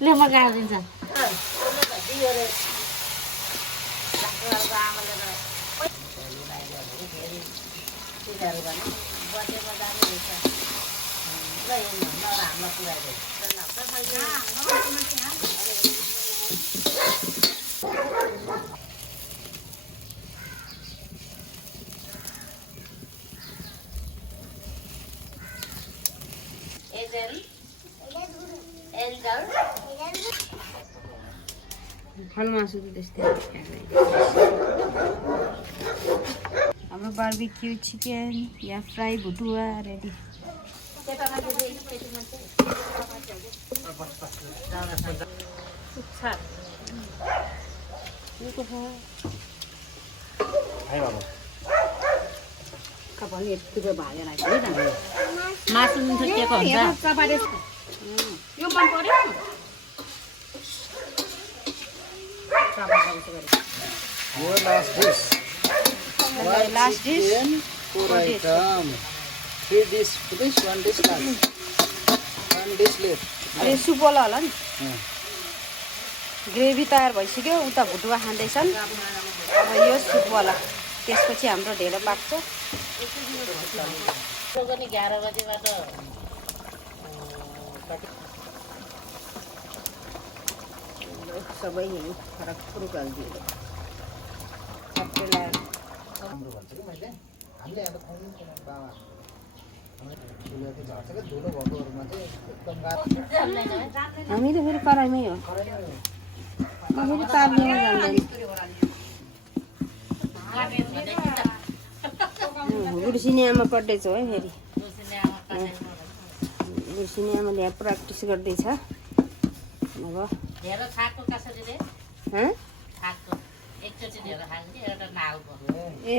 ले म गाडिदिन्छ मासु त्यस्तै हाम्रो बार्बिक्यू चिकन या फ्राई भुटुवा रेडी मासु ठिकेको हुन्छ यो मन पर्यो Last dish. 4 item. 3 dish fish, 1 dish last. 1 dish left. अरे सुप वाला होला नि ग्रेभी तयार भइसक्यो उता भुटुवा खाँदैछन् अब यो सुप वाला त्यसपछि हाम्रो ढेँडो पाक्छ पनि 11 बजेबाट सबै फरक फरक हालिदियो हाम्रो भन्छ कि मैले हामीले अब खानु बाबा झर्छ धुलो भएकोहरूमा चाहिँ एकदम गाह्रो हामी त फेरि कराइमै हो म फेरि तार्लिन जान्दैन गुर्सिने आमा पढ्दैछ है फेरि गुर्सिने आमाले यहाँ प्र्याक्टिस गर्दैछ अब ढेँडो खाएको कसरी रे खाएको एकचोटि ढेँडो खान्छ कि एउटा नालको ए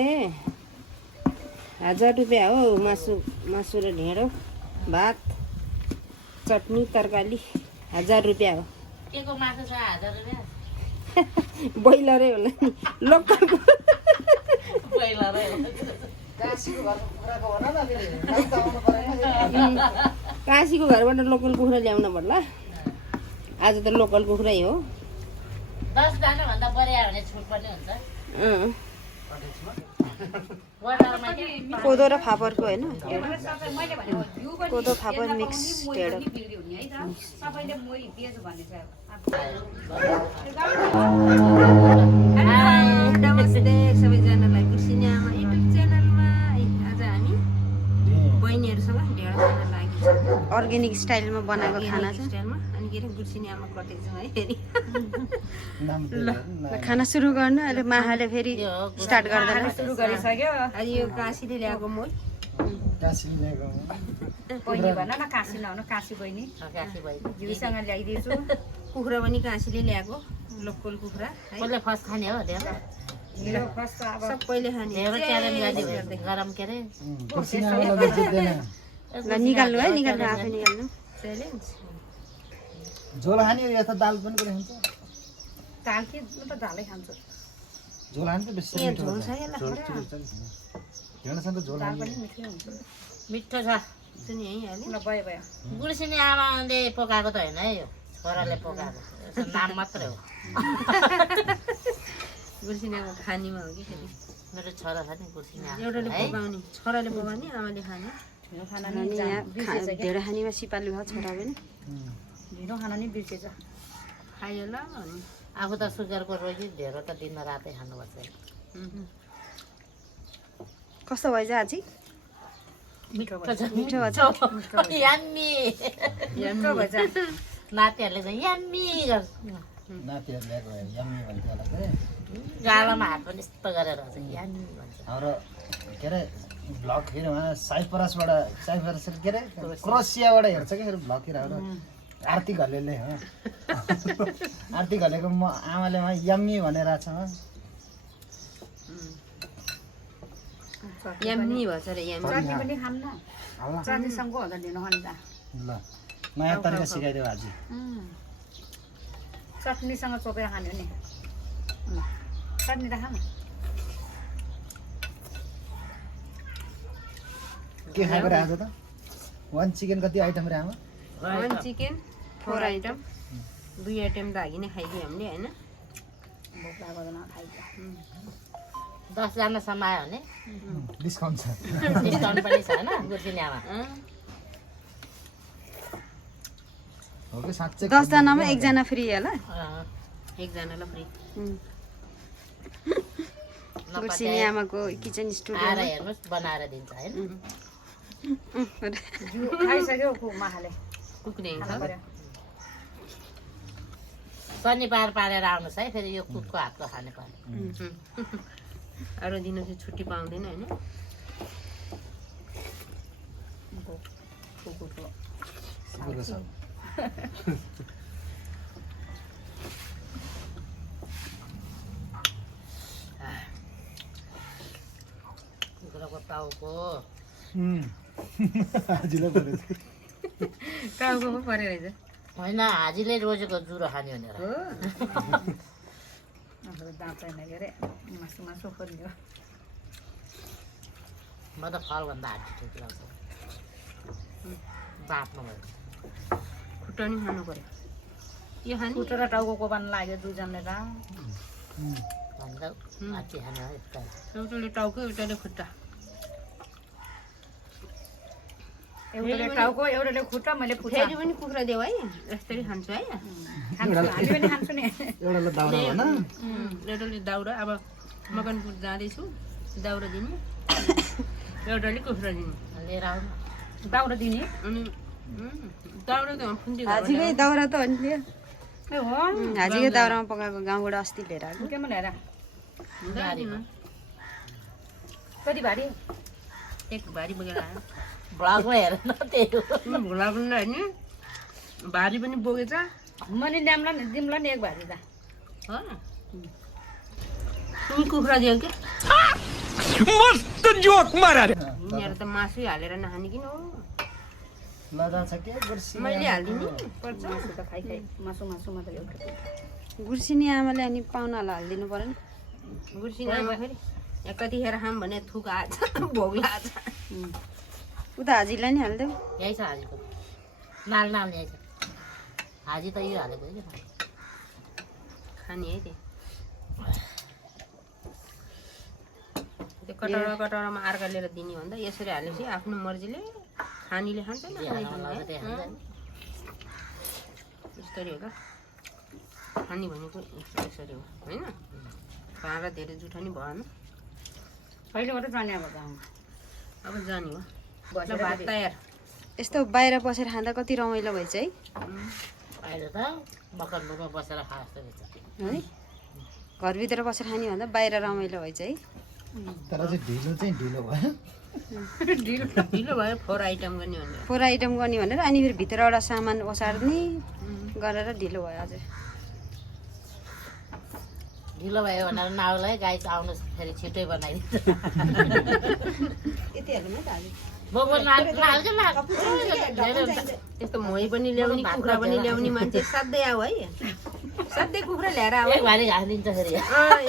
1000 रुपियाँ हो मासु र ढेँडो भात चटनी तरकारी 1000 रुपियाँ हो के को मासु छ 1000 रुपियाँ ब्रोइलरै होला नि लोकलको ब्रोइलरै काशीको घरको कुखुराको भन न फेरि दाम त आउनु परेन काशीको घरबाट लोकल कुखुरा ल्याउन पर्ला आज त लोकल कुखुरै हो 10 दाना भन्दा बढी आयो भने छुट पनि हुन्छ कोदो र फापरको होइन कोदो फापर मिक्स ढेँडो नमस्ते सबैजनालाई गुर्सिने आमा युट्युब च्यानलमा आज हामी बहिनीहरूसँग ढेँडो खान लागि अर्ग्यानिक स्टाइलमा बनाएको खाना स्टाइलमा अनि के अरे गुर्सिने आमा कटेको है फेरि ल खाना सुरु गर्नु अहिले माहाले फेरि स्टार्ट गर्दैन सुरु गरिसक्यो अनि यो काशीले ल्याएको मही काशीले ल्याएको बहिनी भन न काशी लाउनु काशी बहिनी घिउसँग ल्याइदिन्छु कुखुरा पनि काशीले ल्याएको लोकल कुखुरा कसले फर्स्ट खाने हो ढेँडो सबैले खाने ढेँडो च्यालेन्ज गरिदियो गरम के अरे ल निकाल्नु है निकाल्नु आफै निकाल्नु च्यालेन्ज झोल खाने या त दाल पनि पनि खान्छ दाल के म त दालै खान्छु झोल खान्छ बेसी मिठो झोल हुन्छ छ यसलाई झोल ठिक हुन्छ ढेँडोसँग त झोल दाल खाने पनि मिठो हुन्छ मिठो छ सुनि है हाल्यो ल भयो भयो गुर्सिने आमाले पकाएको त होइन है यो छोराले पकाएको यसो नाम मात्रै हो गुर्सिनेमा खानीमा हो कि फेरि मेरो छोरा छ नि गुर्सिने आमा एउटाले पकाउने छोराले पकाउने आमाले खाने खाना अनि नि यहाँ ढेँडो खानीमा सिपालु भयो छोरा पनि ढिँडो खाना नि बिर्सेछ खायो ल अनि आफू त सुगरको रोगी ढेँडो त दिन रातै खानुपर्छ कस्तो भएछ आजी मिठो छ मिठो भएछ याम्मी मिठो भएछ नातिहरूले चाहिँ याम्मी गर्छ नातिहरू ल्याएको यम्मी भन्थ्यो होला चाहिँ गालामा हात पनि यस्तो गरेर चाहिँ याम्मी भन्छ हाम्रो के अरे भ्लग फेरि उहाँ साइप्रसबाट के अरे क्रोसियाबाट हेर्छ क्या फेरि भ्लगतिर हाम्रो आरती घलेले हो आरती घलेको म आमाले उहाँ यम्मी भनेर छ यामी भन्छ अरे यामी चटनी पनि खानु न हाल न चटनीसँग हुँदा दिनु अनि त ल नयाँ तरिका सिकाइदेऊ आज चटनीसँग चोपेर खाने हो नि चटनी त खानु के खाएको रे आज त वान चिकन कति आइटम रे आमा 1 चिकन 4 आइटम 2 आइटम त अघि नै खाइदियो हामीले होइन भोक लागेको बेलामा खाइन्छ 10 जनासम्म आयो भने डिस्काउन्ट छ डिस्काउन्ट पनि छ होइन गुर्सिनियामा हो कि साँच्चै 10 जनामा एकजना फ्री होला एकजनालाई फ्री गुर्सिनी आमाको किचन आएर स्टुडियो हेर्नुहोस् बनाएर दिन्छ होइन खाइसक्यो माखाले कुक्ने शनिबार पारेर आउनुहोस् है फेरि यो कुकको हातको खाने पर्ने अरू दिन चाहिँ छुट्टी पाउँदैन होइन कुकुरको सुकुरको छ कुखुराको टाउको आजलाई परेछ टाउको पो परेर रहेछ होइन हाजीले रोजेको जुरो खाने भनेर दाँत छैन के अरे मासु खोल्ने हो म त फलभन्दा हाजी ठिक लाग्छ बाँच्नु भयो खुट्टा नि खानु पर्यो यो खाने खुट्टा र टाउको बन्न लाग्यो दुईजनाले त भन्दा हाजी खाने हो यता एउटाले टाउको एउटाले खुट्टा एउटाले टाउको एउटाले खुट्टा मैले खुट्टा फेरि पनि कुखुरा देऊ है यस्तरी खान्छु है खान्छु हामी पनि खान्छु नि एउटाले दाउरा भन एउटाले दाउरा अब मकनपुर जाँदैछु दाउरा दिने एउटाले कुखुरा दिने लिएर आउनु दाउरा दिने अनि दाउरा त फुन्टी हाजीकै दाउरा त हो नि त्यो ए हो हाजीकै दाउरामा पकाएको गाउँबाट अस्ति लिएर आएको के मन हेर दाउरा कति भारी एक भारी बोकेर आयो भ्लगमा हेर न त्यही हो भोला पनि होइन भारी पनि बोकेछ मैले ल्याम्ला नि दिउँला नि एक भारी त हो तिमी कुखुरा दियो क्या मस्त जोक मारा रे यिनीहरू त मासु हालेर नखाने किन हो लजा छ के गुर्सी मैले हालिदिने पर्छ मासु त खाइ खाइ मासु मात्रै एउटा गुर्सिनी आमाले अनि पाहुनालाई हालिदिनु पर्यो नि गुर्सी नामा फेरि यहाँ कतिखेर खाम भने थुक आज भोग लाज उता हाजीलाई नि हालिदेऊ यही छ हाजीको नाल यही छ हाजी त यो हालेको है खाने है त्यो कटौरा कटौरामा अर्का लिएर दिने भन्दा यसरी हालेपछि आफ्नो मर्जीले खानीले खान्छ न यस्तरी हो त खानी भनेको यसरी हो होइन भाँडा धेरै जुठो नि भएन कहिले मात्रै जाने अब अब जाने हो ल भात तयार यस्तो बाहिर बसेर खाँदा कति रमाइलो भएछ है अहिले त मकनपुरमा बसेर खा जस्तो रहेछ है घरभित्र बसेर खाने भन्दा बाहिर रमाइलो भएछ है तर चाहिँ ढिलो भयो ढिलो भयो 4 आइटम गर्ने भनेर 4 आइटम गर्ने भनेर अनि फेरि भित्रबाट सामान ओसार्ने गरेर ढिलो भयो अझै ढिलो भयो भनेर नाउलाई गाई चाहिँ आउनुहोस् फेरि छिटै बनाइदिन्छ म बोल्नु त्यस्तो मोही पनि ल्याउने कुखुरा पनि ल्याउने मान्छे सधैँ आऊ है सधैँ कुखुरा ल्याएर आऊ एक भारी घाँस दिन्छ फेरि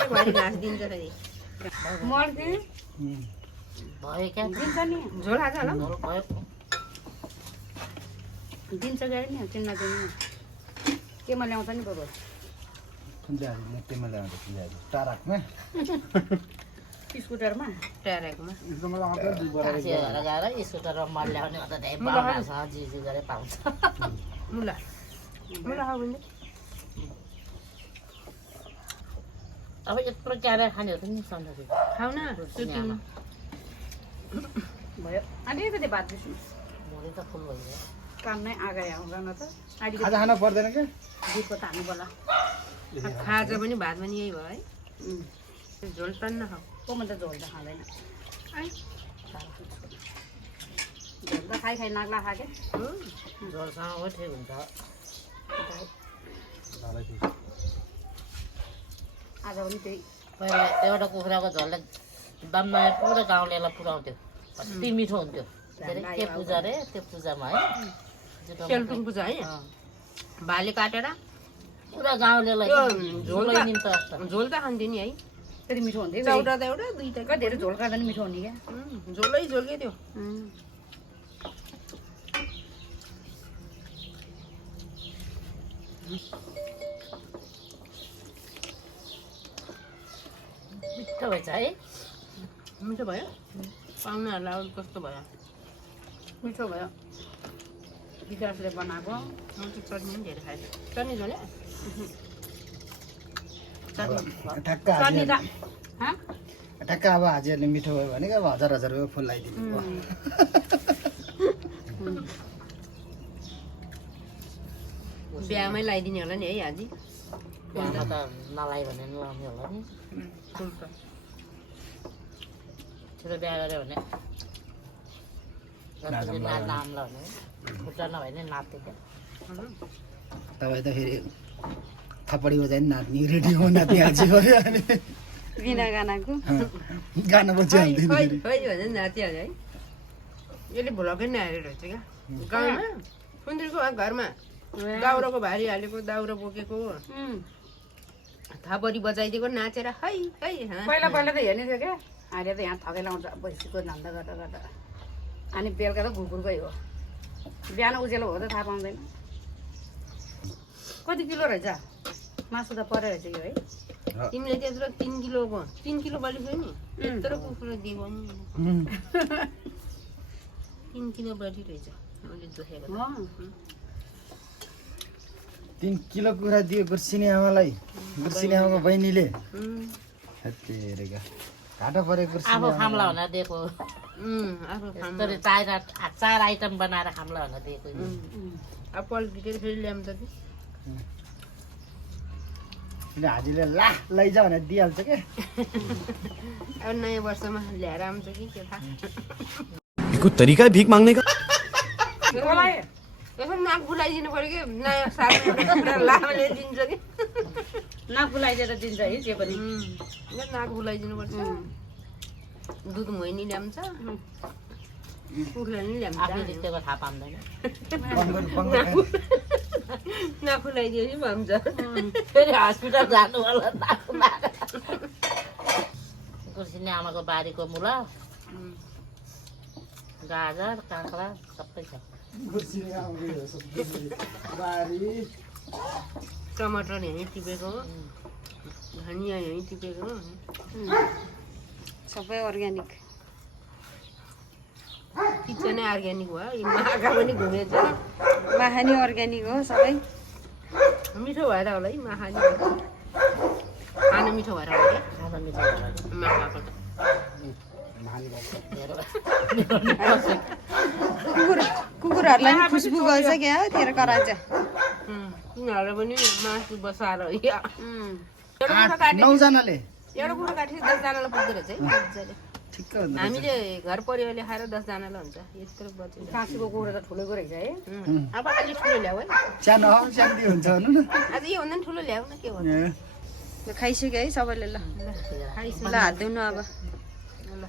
एक भारी घाँस दिन्छ फेरि मर्दी भयो क्या दिन्छ नि झोल आज होला भयो दिन्छ गएर नि चिन्ना दिनु केमा ल्याउँछ नि बरु कुन चाहिँ हाजी तेमा ल्याउँछ टाराकमा स्कुटरमा ट्यारेकमा हेर गएर स्कुटरमा मल ल्याउने अन्त धेरै बाबासँग जिजु गरेर पाउँछ मुला मुला खाऊ भने अब यत्रो क्यारेर खाने हो त नि सन्दर्भ खाऊ न सुत्नु भयो अलिकति भात दिन्छु भोलि त फुल भइयो काम नै आगाइ आउँदैन त अलिकति खाजा खान पर्दैन क्या दुधको त हाल्नु पर्ला खाजा पनि भात पनि यही भयो है झोल टन्न खाऊ कोमा त झोल त खाँदैन है झोल त खाइ खाइ नाग्ला खाके झोलसँग हो ठिक हुन्छ आज पनि त्यही पहिला एउटा कुखुराको झोलले दममा पुरा गाउँलेलाई पुऱ्याउँथ्यो कति मिठो हुन्थ्यो के पूजा रे त्यो पूजामा है सेलटुङ पूजा है भाले काटेर पुरा गाउँलेलाई झोल निम्त झोल त खान्थ्यो नि है फेरि मिठो हुन्थ्यो चौटा त एउटा दुईटा कति धेरै झोल खाँदा नि मिठो हुने क्या झोलै झोल के त्यो मिठो भएछ है मिठो भयो पाहुनाहरूलाई अरू कस्तो भयो मिठो भयो विकासले बनाएको म त चटनी पनि धेरै खाएँ चटनी झोले ठ्याक्क चटनी त ठ्याक्क अब हाजीहरूले मिठो भयो भने अब 1000 रुपियाँ फुल लगाइदिनु बिहामै लगाइदिने होला नि है हाजी बिहामा त नलाइ भने नलाउने होला नि छिटो बिहा गऱ्यो भने नामला भने खुट्टा नभए नि नाच्थ्यो क्या तपाईँ त फेरि थपडी बजाइ नाच्ने रेडी हो नाच्ने हाजी भयो अनि बिना गानाको गाना बजिहाल्थ्यो नि फेरि भने नाचिहाल्यो है यसले भुलकै नहालेर रहेछ क्या गाउँमा सुन्दरीको घरमा दाउराको भारी हालेको दाउरा बोकेको थापरी बजाइदिएको नाचेर है है पहिला पहिला त हेर्ने थियो क्या अहिले त यहाँ थकै लाउँछ भैँसीको धन्दा गर्दा गर्दा अनि बेलुका त घुकुरकै हो बिहान उज्यालो हो त थाहा पाउँदैन कति किलो रहेछ मासु त परेर रहेछ यो है तिमीले त्यत्रो 3 किलोको 3 किलो बलि थियो नि त्यत्रो कुखुरा दिएको नि 3 किलो बलि रहेछ मैले देखेको 3 किलो कुरा दियो गुर्सिनी आमालाई गुर्सिनी आमाको बहिनीले हेरेका घाटा परे गुर्सिनी आफू खाम्ला भनेर दिएको आफू चार आइटम बनाएर खाम्ला भनेर दिएको अब पल्टिएर फेरि ल्याउँछ कि हाजीले ला लैजा भनेर दिइहाल्छ क्या अब नयाँ वर्षमा ल्याएर आउँछ कि के थाहा कोई तरीका है भीख मांगने का यसो नाक बुलाइदिनु पऱ्यो कि नयाँ साल लामाले दिन्छ कि नाक बुलाइदिएर दिन्छ है जे पनि नाक बुलाइदिनु पर्छ दुध मोहिनी ल्याउँछ कुखुरा नि ल्याउँछ आफूले जितेको थाहा पाउँदैन नखुलाइदियो नि भन्छ फेरि हस्पिटल जानु होला गुर्सिनी आमाको बारीको मुला गाजर काँक्रा सबै छ टमाटर यहीँ टिपेको धनियाँ यहीँ टिपेको सबै अर्ग्यानिक किचनै अर्ग्यानिक भयो यो माखा पनि घुमेछ माखानी अर्ग्यानिक हो सबै मिठो भएर होला है माखानी खानु मिठो भएर होला है खाना मिठो भएर माखाको त कुकुरहरूलाई पनि खुसबु गर्छ क्या हो तेरो करान्छ तिनीहरूलाई पनि मासु बसाएर नौ जनाले एउटा कुखुरा काटेर 10 जनालाई पुग्दो रहेछ है मजाले ठिक्क हुन्छ हामीले घर परिवारले खाएर 10 जनालाई हुन्छ यत्रो बच्चा काँसीको कुखुरा त ठुलोको रहेछ है अब अलि ठुलो ल्याऊ है सानो सानो हुन्छ भन्नु न आज योभन्दा पनि ठुलो ल्याऊ न के भन्नु खाइसक्यो है सबैले ल खाइसक्यो ल हात धुनु अब ल